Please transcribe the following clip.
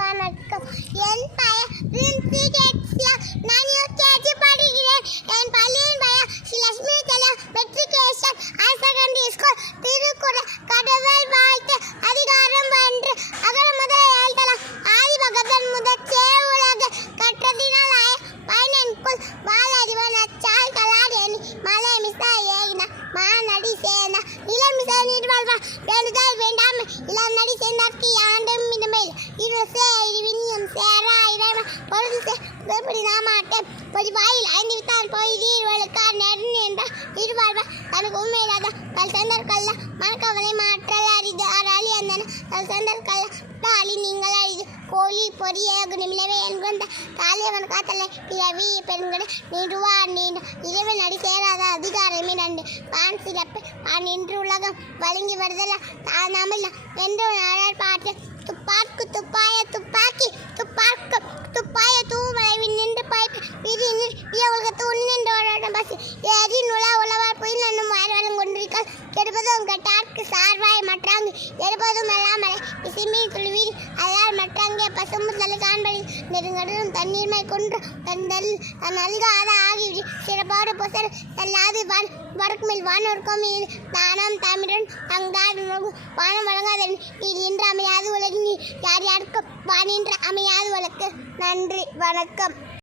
வணக்கம். என் பெயர் பிரின்சி டெக்ஸ்யா. நான் யூகேஜி படிக்கிறேன். என் பள்ளியின் பெயர் ஸ்ரீ லட்சுமி கல்யா matriculation higher secondary school. Thirukkural கடவுள் வாழ்த்து அதிகாரம் 1. அகர முதல் எழுதலாம் ஆதி பகவன் முதற்றே உலகு கற்றதினால் ஆய பயனென்குள் வாழறிவன் அச்சால் கலாடேனி மலை மிசா ஏகின மாநடி சேர்ந்த இளம் மிசை நீர்வாழ்வா வேண்டுதல் வேண்டாம் இளம் நடி சேர்ந்தார்க்கு யாண்டும் இனிமேல் இருசே வினியும் சேரா இறைவன் பொருள் புதுப்படி நாமாட்டேன் பொதுவாயில் ஐந்து வித்தான் போய் நீர்வழுக்கார் நெருன் என்றால் இருவாழ்வா தனக்கு உண்மையில்லாத தல் செந்தர் கல்ல மனக்கவலை மாற்றல் அரிது அராளி அந்தன தல் செந்தர் கல்ல தாலி நீங்கள் அரிது கோழி பொரிய குணமிலவே என்கின்ற தாலியவன் காத்தலை பிறவி பெருங்கடை நீடுவார் நீண்ட இறைவன் அடி சேராத அதிகாரமே நண்டு பான் சிறப்பு பான் என்று உலகம் வழங்கி வருதல தானாமல் என்று நாடார் பாட்டு துப்பாக்கு துப்பாய துப்பாக்கி துப்பாக்கு துப்பாய தூமலைவின் நின்று பாய்ப்பு விதி உலகத்து உன்னின்றோட பசி ஏறி நுழா உழவார் புயல் என்னும் வாய்வலம் கொண்டிருக்கால் கெடுப்பதும் கெட்டார்க்கு சார்வாய் மற்றாங்கு எடுப்பதும் எல்லாமலை இசைமீ துளிவீர் அதால் மற்றாங்கே பசும்பு தலை காண்படி நெருங்கடலும் தண்ணீர்மை கொன்று தந்தல் தன் அழுகாத ஆகிவிடு சிறப்போடு பொசல் செல்லாது வடக்குமேல் வானோர்க்கும் தானம் தமிழன் தங்கார் வானம் வழங்காதன் நீர் என்று அமையாது உலகில் யார் யாருக்கும் வானின்று அமையாது வழக்கு. நன்றி, வணக்கம்.